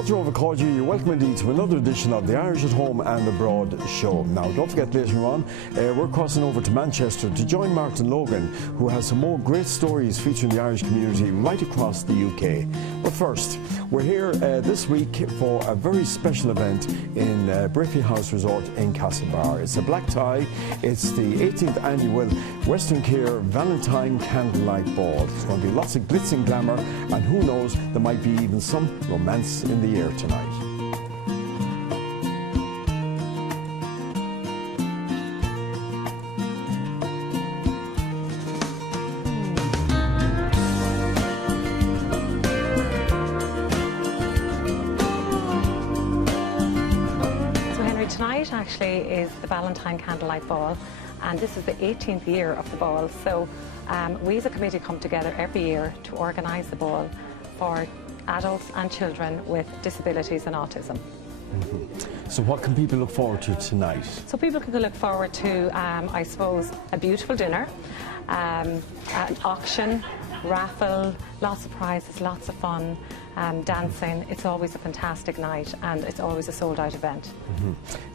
Walter Overcordial, you're welcome indeed to another edition of the Irish at Home and Abroad show. Now, don't forget later on, we're crossing over to Manchester to join Martin Logan, who has some more great stories featuring the Irish community right across the UK. But first, we're here this week for a very special event in Breaffy House Resort in Castlebar. It's a black tie. It's the 18th annual Westerncare Valentine Candlelight Ball. There's going to be lots of glitz and glamour, and who knows, there might be even some romance in the air tonight. Tonight actually is the Valentine Candlelight Ball, and this is the 18th year of the ball. So we as a committee come together every year to organise the ball for adults and children with disabilities and autism. So what can people look forward to tonight? So people can look forward to, I suppose, a beautiful dinner, an auction, raffle, lots of prizes, lots of fun, dancing. It's always a fantastic night, and it's always a sold-out event.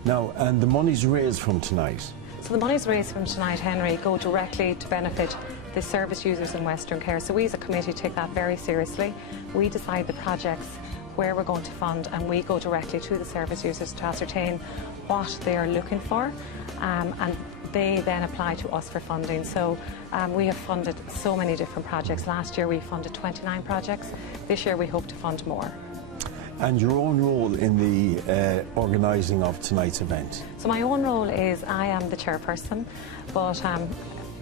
Now, and the monies raised from tonight? So the monies raised from tonight, Henry, go directly to benefit the service users in Westerncare. So we as a committee take that very seriously. We decide the projects, where we're going to fund, and we go directly to the service users to ascertain what they are looking for, and they then apply to us for funding. So we have funded so many different projects. Last year we funded 29 projects. This year we hope to fund more. And your own role in the organising of tonight's event? So my own role is I am the chairperson, but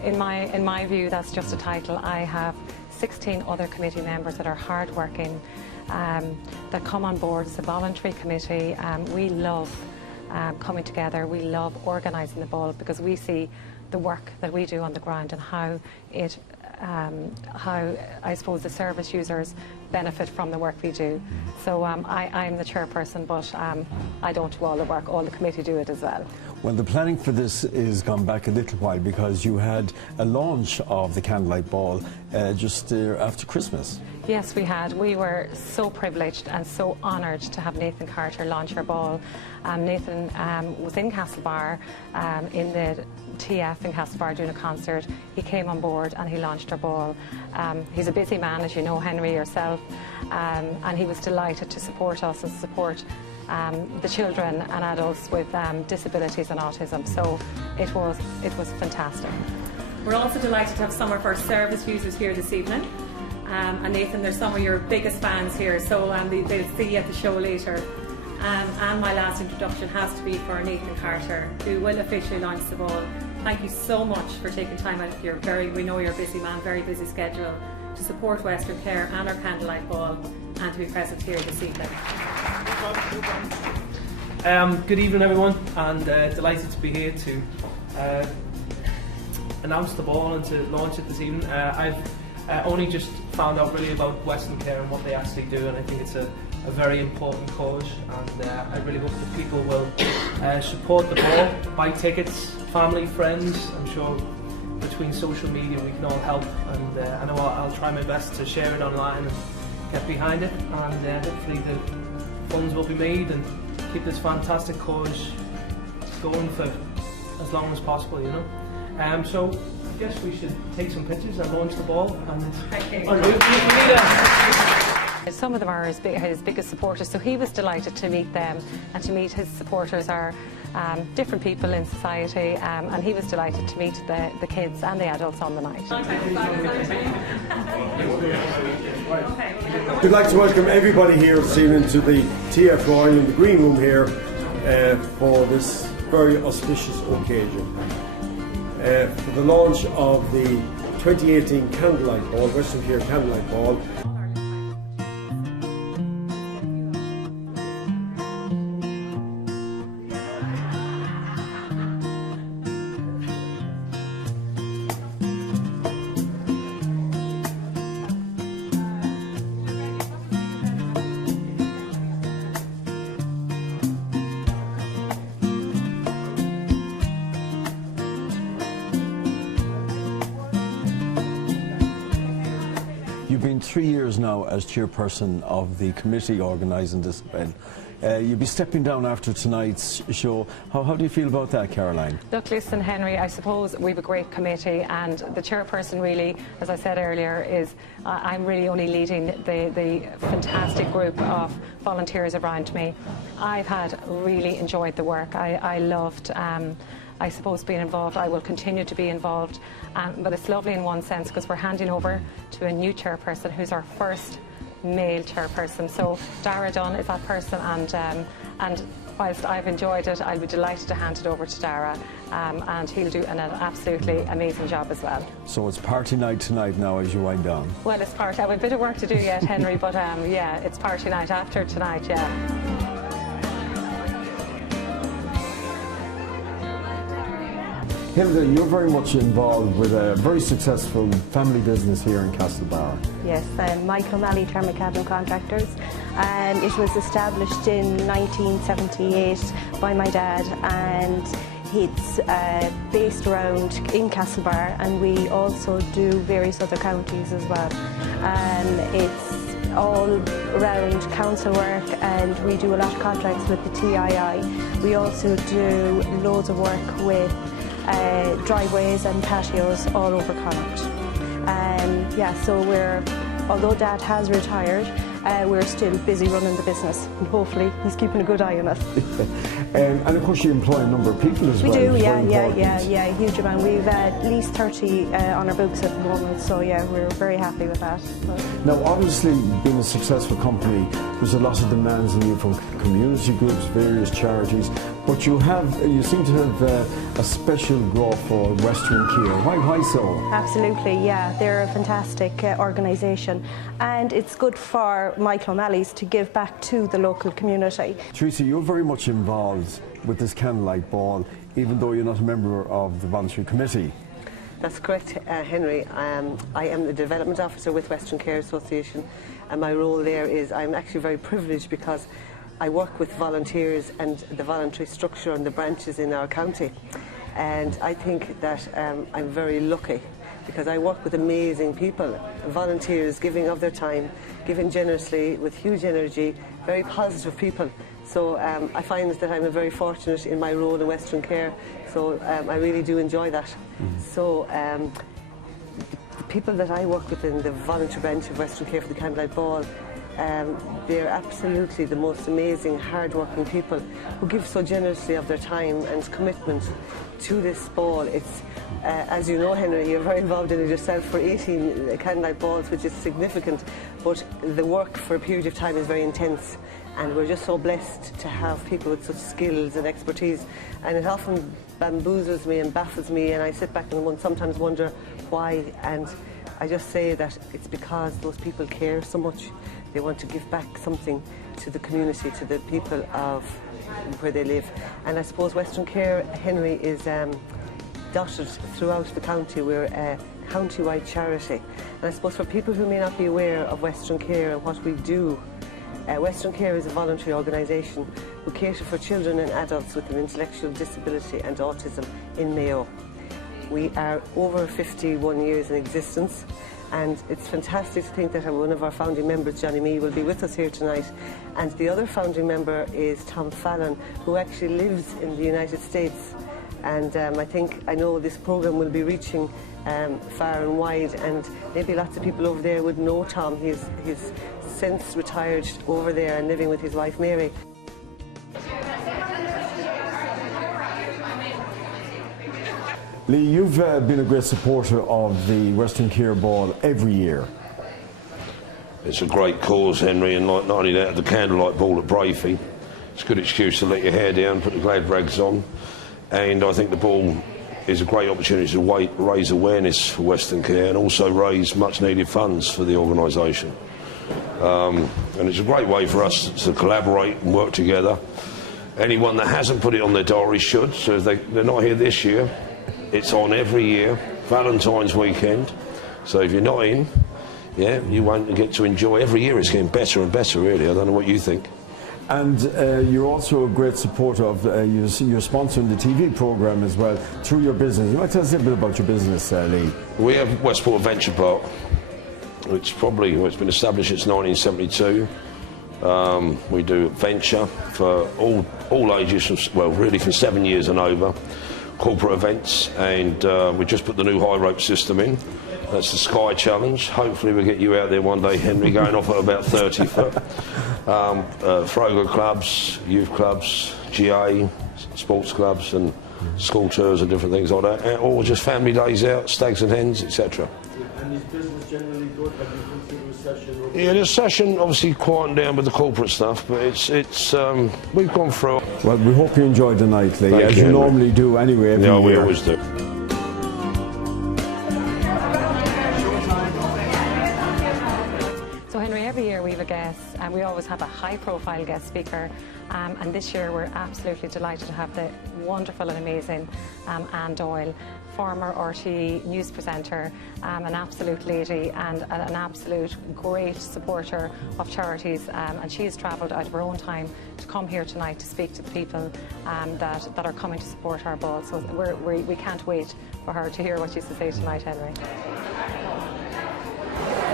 in my view that's just a title. I have 16 other committee members that are hard-working, that come on board. It's a voluntary committee. We love coming together. We love organising the ball because we see the work that we do on the ground and how it, how I suppose the service users benefit from the work we do. So I'm the chairperson, but I don't do all the work. All the committee do it as well. Well, the planning for this is gone back a little while because you had a launch of the Candlelight Ball just after Christmas. Yes, we had. We were so privileged and so honoured to have Nathan Carter launch our ball. Nathan was in Castlebar, in the TF in Castlebar doing a concert. He came on board and he launched our ball. He's a busy man, as you know, Henry, yourself, and he was delighted to support us and support the children and adults with disabilities and autism. So it was fantastic. We're also delighted to have some of our service users here this evening. And Nathan, there's some of your biggest fans here, so they'll see you at the show later. And my last introduction has to be for Nathan Carter, who will officially launch the ball. Thank you so much for taking time out of your we know you're a busy man, very busy schedule, to support Westerncare and our Candlelight Ball, and to be present here this evening. Good evening, everyone, and delighted to be here to announce the ball and to launch it this evening. I've only just found out really about Westerncare and what they actually do, and I think it's a very important cause, and I really hope that people will support the ball, buy tickets, family, friends. I'm sure between social media we can all help, and I know I'll try my best to share it online and get behind it, and hopefully the funds will be made and keep this fantastic cause going for as long as possible, you know. So I guess we should take some pictures and launch the ball. Some of them are his biggest supporters, so he was delighted to meet them, and to meet his supporters are different people in society, and he was delighted to meet the kids and the adults on the night. We'd like to welcome everybody here this evening to the TF Royal in the Green Room here for this very auspicious occasion. For the launch of the 2018 Candlelight Ball, Westerncare Candlelight Ball. You've been 3 years as chairperson of the committee organising this event. You'll be stepping down after tonight's show. How do you feel about that, Caroline? Look, listen, Henry, I suppose we've a great committee, and the chairperson really, as I said earlier, is I'm really only leading the fantastic group of volunteers around me. I've really enjoyed the work. I loved, I suppose, being involved. I will continue to be involved, but it's lovely in one sense because we're handing over to a new chairperson who's our first male chairperson. So Dara Dunn is that person, and whilst I've enjoyed it, I'll be delighted to hand it over to Dara, and he'll do an absolutely amazing job as well. So it's party night tonight now as you wind down? Well, it's party. I have a bit of work to do yet, Henry, but yeah, it's party night after tonight, yeah. Hilda, you're very much involved with a very successful family business here in Castlebar. Yes, Michael O'Malley Thermocadam Contractors. It was established in 1978 by my dad, and it's based around in Castlebar, and we also do various other counties as well. It's all around council work, and we do a lot of contracts with the TII. We also do loads of work with driveways and patios all over Connacht. Yeah, so although Dad has retired, we're still busy running the business, and hopefully he's keeping a good eye on us. And of course you employ a number of people as well. We do, yeah, a huge amount. We've at least 30 on our books at the moment, so yeah, we're very happy with that. Now obviously, being a successful company, there's a lot of demands on you from community groups, various charities, but you seem to have a special draw for Westerncare. Why so? Absolutely, yeah, they're a fantastic organisation, and it's good for Michael O'Malley's to give back to the local community. Teresa, you're very much involved with this candlelight ball, even though you're not a member of the voluntary committee. That's correct, Henry. I am the development officer with Westerncare Association, and my role there is I'm actually very privileged because I work with volunteers and the voluntary structure and the branches in our county, and I think that I'm very lucky because I work with amazing people, volunteers giving of their time, giving generously with huge energy, very positive people. So I find that I'm very fortunate in my role in Westerncare, so I really do enjoy that. So the people that I work with in the voluntary branch of Westerncare for the Candlelight Ball, they're absolutely the most amazing, hard-working people who give so generously of their time and commitment to this ball. It's, as you know, Henry, you're very involved in it yourself, for 18 candlelight balls, which is significant, but the work for a period of time is very intense, and we're just so blessed to have people with such skills and expertise, and it often bamboozles me and baffles me, and I sit back and sometimes wonder why, and I just say that it's because those people care so much. They want to give back something to the community, to the people of where they live. And I suppose Westerncare, Henry, is dotted throughout the county. We're a county-wide charity. And I suppose for people who may not be aware of Westerncare and what we do, Westerncare is a voluntary organisation who cater for children and adults with an intellectual disability and autism in Mayo. We are over 51 years in existence, and it's fantastic to think that one of our founding members, Johnny Mee, will be with us here tonight. And the other founding member is Tom Fallon, who actually lives in the United States. And I know this programme will be reaching far and wide, and maybe lots of people over there would know Tom. He's since retired over there and living with his wife Mary. Lee, you've been a great supporter of the Westerncare Ball every year. It's a great cause, Henry, and not only that, the candlelight ball at Breaffy. It's a good excuse to let your hair down, put the glad rags on, and I think the ball is a great opportunity to raise awareness for Westerncare and also raise much needed funds for the organisation. And it's a great way for us to collaborate and work together. Anyone that hasn't put it on their diary should, so if they're not here this year, it's on every year, Valentine's weekend. So if you're not in, yeah, you won't get to enjoy. Every year it's getting better and better, really. I don't know what you think. And you're also a great supporter of, you're sponsoring the TV programme as well through your business. You might tell us a bit about your business, Lee. We have Westport Adventure Park, It's probably, well, it's been established since 1972. We do venture for all ages, well, really from 7 years and over, corporate events, and we just put the new high rope system in. That's the Sky Challenge. Hopefully we'll get you out there one day, Henry, going off at about 30 foot. Froger clubs, youth clubs, GA, sports clubs, and school tours and different things like that. Or just family days out, stags and hens, etc. And is business generally good? Have you come through the recession? Yeah, the recession obviously quieting down with the corporate stuff, but it's we've gone through. Well, we hope you enjoyed the night, Lee, Thank as you, you Henry. normally do anyway every Yeah, we year. always do. So Henry, every year we have a guest, and we always have a high-profile guest speaker. And this year we're absolutely delighted to have the wonderful and amazing Anne Doyle, former RTE news presenter, an absolute lady and an absolute great supporter of charities. And she has travelled out of her own time to come here tonight to speak to the people that are coming to support our ball. So we can't wait for her to hear what she has to say tonight, Henry.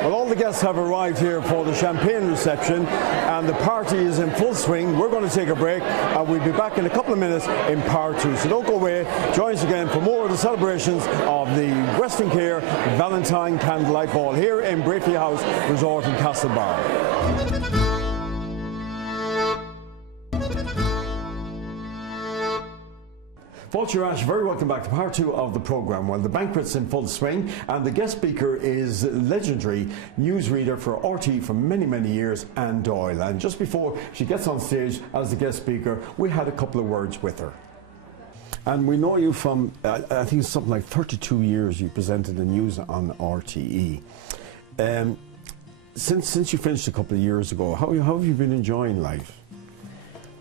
Well, all the guests have arrived here for the champagne reception, and the party is in full swing. We're going to take a break, and we'll be back in a couple of minutes in part 2. So don't go away. Join us again for more of the celebrations of the Westerncare Valentine Candlelight Ball here in Breaffy House Resort in Castlebar. Vulture Ash, very welcome back to part 2 of the programme. Well, the banquet's in full swing, and the guest speaker is legendary newsreader for RTE for many, many years, Anne Doyle. And just before she gets on stage as the guest speaker, we had a couple of words with her. And we know you from, I think it's something like 32 years you presented the news on RTE. Since you finished a couple of years ago, how have you been enjoying life?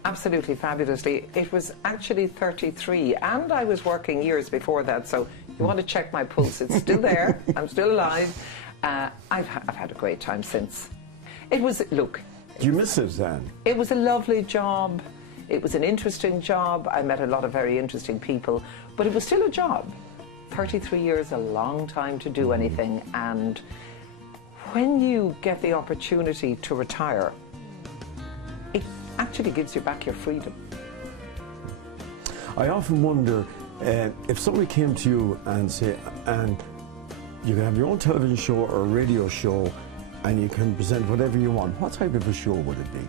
Absolutely fabulously. It was actually 33, and I was working years before that, so you want to check my pulse. It's still there. I'm still alive. I've had a great time since. It was, look. Do you miss it, Anne? It was a lovely job. It was an interesting job. I met a lot of very interesting people, but it was still a job. 33 years, a long time to do anything, and when you get the opportunity to retire, it actually gives you back your freedom. I often wonder if somebody came to you and said, and you can have your own television show or a radio show and you can present whatever you want, what type of a show would it be?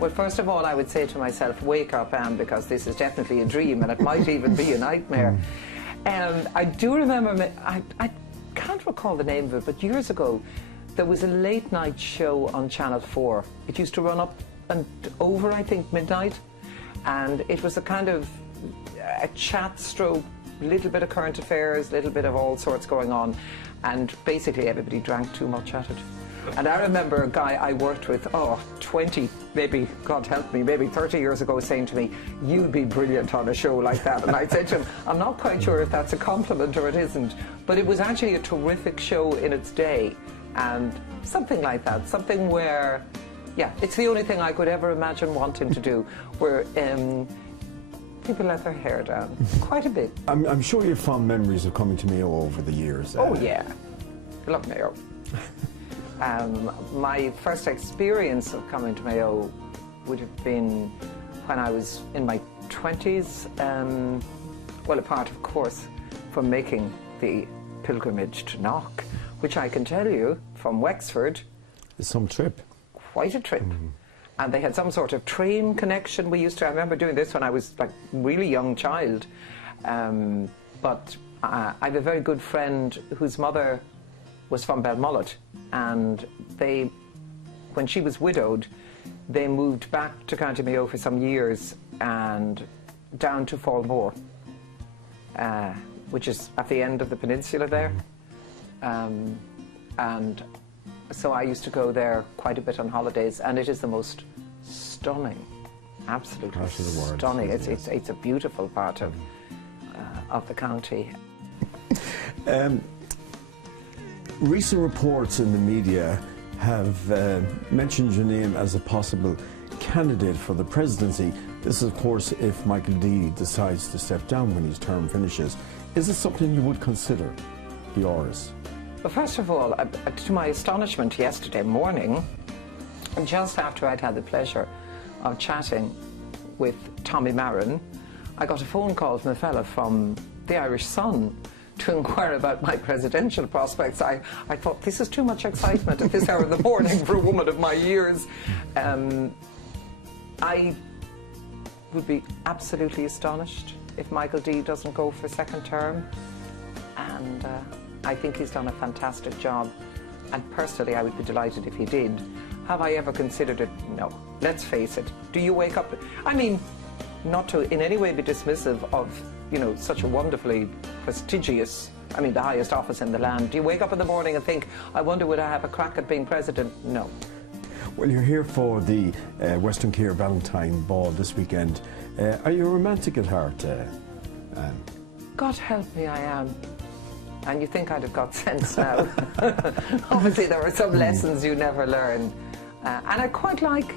Well, first of all, I would say to myself, wake up, Anne, because this is definitely a dream and it might even be a nightmare. I do remember, I can't recall the name of it, but years ago there was a late night show on Channel 4. It used to run up and over, I think, midnight, and it was a kind of a chat stroke, little bit of current affairs, little bit of all sorts going on, and basically everybody drank too much at it. And I remember a guy I worked with, 20, maybe, God help me, maybe 30 years ago, saying to me, you'd be brilliant on a show like that. And I said to him, I'm not quite sure if that's a compliment or it isn't, but it was actually a terrific show in its day, and something like that, something where, yeah, it's the only thing I could ever imagine wanting to do, where people let their hair down quite a bit. I'm sure you have fond memories of coming to Mayo over the years. Oh yeah, I love Mayo. My first experience of coming to Mayo would have been when I was in my 20s, well, apart of course from making the pilgrimage to Knock, which I can tell you from Wexford, It's some trip. Quite a trip. And they had some sort of train connection. I remember doing this when I was like really young child. But I have a very good friend whose mother was from Belmullet, and when she was widowed, they moved back to County Mayo for some years and down to Fallmore, which is at the end of the peninsula there. And so I used to go there quite a bit on holidays, and it is the most stunning, absolutely stunning. It's a beautiful part of the county. Recent reports in the media have mentioned your name as a possible candidate for the presidency. This is, of course, if Michael D decides to step down when his term finishes. Is it something you would consider, the Oris? Well, first of all, to my astonishment yesterday morning, and just after I'd had the pleasure of chatting with Tommy Marin, I got a phone call from a fella from the Irish Sun to inquire about my presidential prospects. I thought, this is too much excitement at this hour of the morning for a woman of my years. I would be absolutely astonished if Michael D doesn't go for second term, and I think he's done a fantastic job, and personally I would be delighted if he did. Have I ever considered it? No. Let's face it. Do you wake up... I mean, not to in any way be dismissive of, you know, such a wonderfully prestigious, I mean, the highest office in the land. Do you wake up in the morning and think, I wonder would I have a crack at being president? No. Well, you're here for the Westerncare Valentine Ball this weekend. Are you a romantic at heart, Anne? God help me, I am. And you think I'd have got sense now. Obviously, there are some lessons you never learn. And I quite like,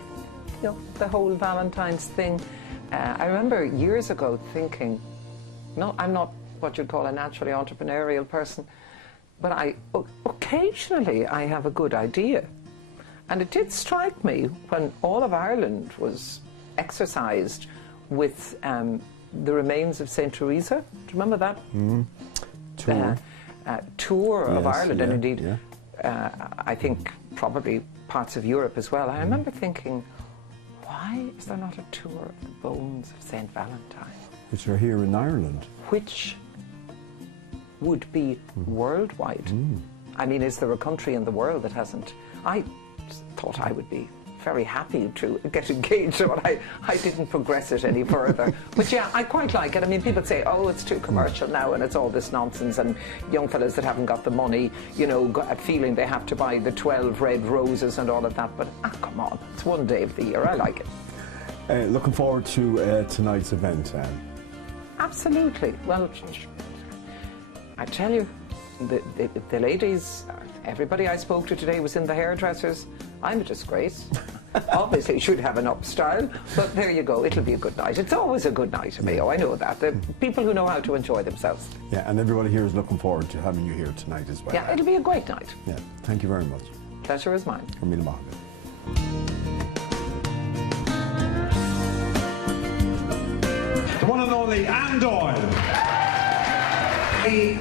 you know, the whole Valentine's thing. I remember years ago thinking, no, I'm not what you'd call a naturally entrepreneurial person, but occasionally I have a good idea. And it did strike me when all of Ireland was exercised with the remains of St. Teresa. Do you remember that? Tour of Ireland, and indeed, I think probably parts of Europe as well. I remember thinking, why is there not a tour of the bones of St. Valentine? Which are here in Ireland. Which would be worldwide. I mean, is there a country in the world that hasn't? I thought I would be very happy to get engaged, but I didn't progress it any further. But yeah, I quite like it. I mean, people say, oh, it's too commercial now and it's all this nonsense, and young fellas that haven't got the money, you know, got feeling they have to buy the 12 red roses and all of that. But come on, it's one day of the year. I like it. Looking forward to tonight's event, Anne. Absolutely. Well, I tell you, the ladies, everybody I spoke to today was in the hairdressers. I'm a disgrace. Obviously, should have an up style, but there you go. It'll be a good night. It's always a good night, Mayo. I know that. The people who know how to enjoy themselves. Yeah, and everybody here is looking forward to having you here tonight as well. Yeah, it'll be a great night. Yeah, thank you very much. Pleasure is mine. Carmela Mohammed. The one and only Anne Doyle. I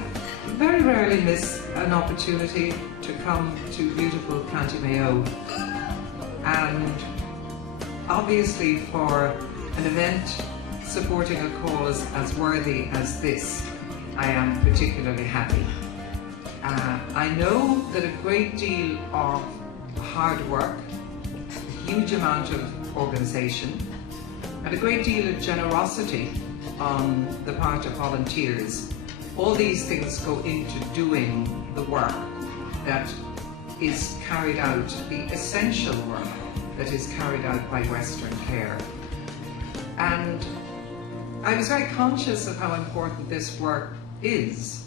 very rarely miss an opportunity to come to beautiful County Mayo, and obviously for an event supporting a cause as worthy as this, I am particularly happy. I know that a great deal of hard work, a huge amount of organisation, and a great deal of generosity on the part of volunteers, all these things go into doing the work that is carried out, the essential work that is carried out by Westerncare. And I was very conscious of how important this work is.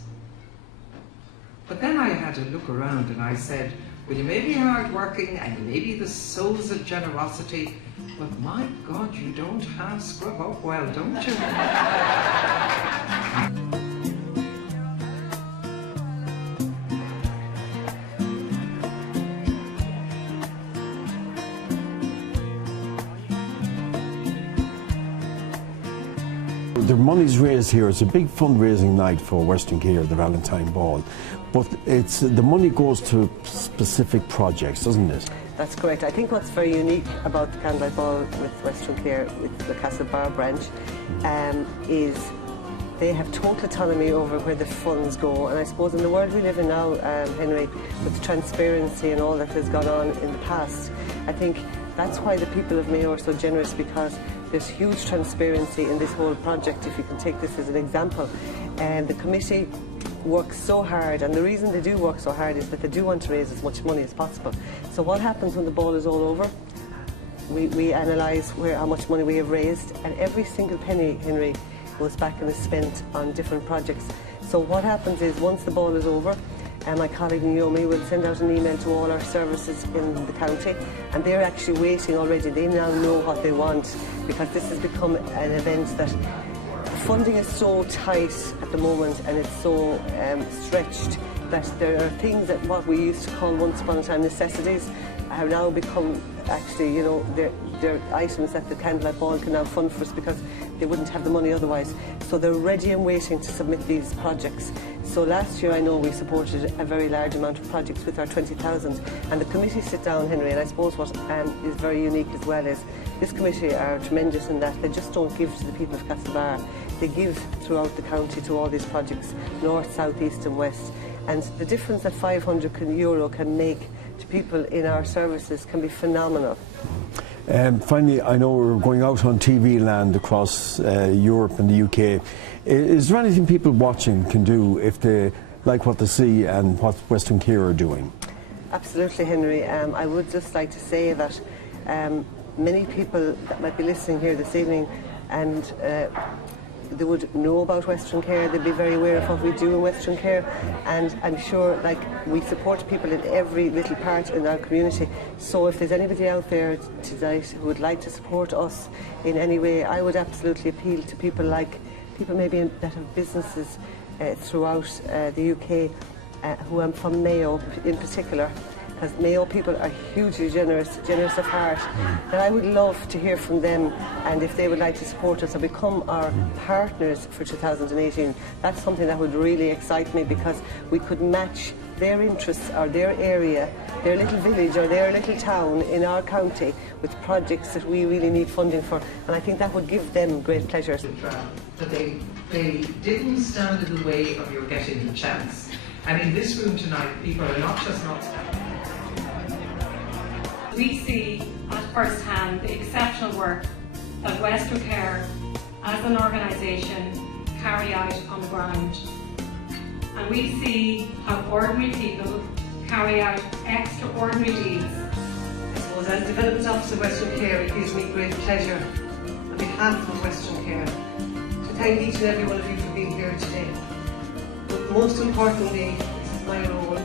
But then I had to look around and I said, well, you may be hard-working and you may be the souls of generosity, but my God, you don't half scrub up well, don't you? The money's raised here. It's a big fundraising night for Westerncare, the Valentine Ball, but the money goes to specific projects, doesn't it? That's correct. I think what's very unique about the Candlelight Ball with Westerncare, with the Castlebar branch, is they have total autonomy over where the funds go. And I suppose in the world we live in now, Henry, with transparency and all that has gone on in the past, I think that's why the people of Mayo are so generous, because there's huge transparency in this whole project, if you can take this as an example. And the committee works so hard, and the reason they do work so hard is that they do want to raise as much money as possible. So what happens when the ball is all over? We analyse how much money we have raised, and every single penny, Henry, goes back and is spent on different projects. So what happens is, once the ball is over, and my colleague Naomi will send out an email to all our services in the county, and they're actually waiting already. They now know what they want, because this has become an event that the funding is so tight at the moment and it's so stretched that there are things that what we used to call once upon a time necessities have now become actually, you know, they're items that the Candlelight Ball can now fund for us because they wouldn't have the money otherwise. So they're ready and waiting to submit these projects. So last year I know we supported a very large amount of projects with our 20,000, and the committee sit down, Henry, and I suppose what is very unique as well is this committee are tremendous in that they just don't give to the people of Castlebar, they give throughout the county to all these projects, north, south, east and west, and the difference that €500 can make to people in our services can be phenomenal. Finally, I know we're going out on TV land across Europe and the UK. Is there anything people watching can do if they like what they see and what Westerncare are doing? Absolutely, Henry. I would just like to say that many people that might be listening here this evening and they would know about Westerncare, they'd be very aware of what we do in Westerncare, and I'm sure like we support people in every little part in our community. So if there's anybody out there tonight who would like to support us in any way, I would absolutely appeal to people maybe that have businesses throughout the UK, who I'm from Mayo in particular, because Mayo people are hugely generous of heart, and I would love to hear from them, and if they would like to support us and become our partners for 2018, that's something that would really excite me, because we could match their interests or their area, their little village or their little town in our county with projects that we really need funding for, and I think that would give them great pleasure. But they didn't stand in the way of your getting the chance. And in this room tonight, people are not just not. We see at first hand the exceptional work that Westerncare as an organisation carry out on the ground. And we see how ordinary people carry out extraordinary deeds. I suppose as Development Officer Westerncare, it gives me great pleasure on behalf of Westerncare to thank each and every one of you for being here today. But most importantly, this is my role,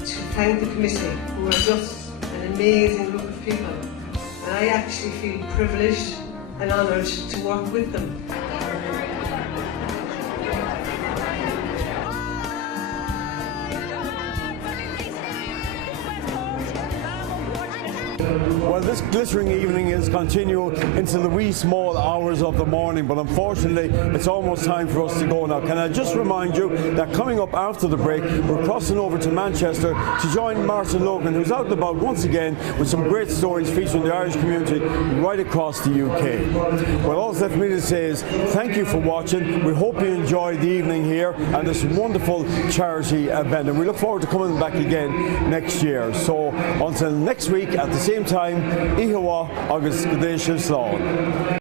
to thank the committee, who are just an amazing group of people, and I actually feel privileged and honoured to work with them. Well, this glittering evening is continuing into the wee small hours of the morning, but unfortunately it's almost time for us to go now. Can I just remind you that coming up after the break, we're crossing over to Manchester to join Martin Logan, who's out and about once again with some great stories featuring the Irish community right across the UK. Well, all that's left for me to say is thank you for watching. We hope you enjoyed the evening here and this wonderful charity event, and we look forward to coming back again next year. So until next week at the same time, Ihawa August Gadesha Slán.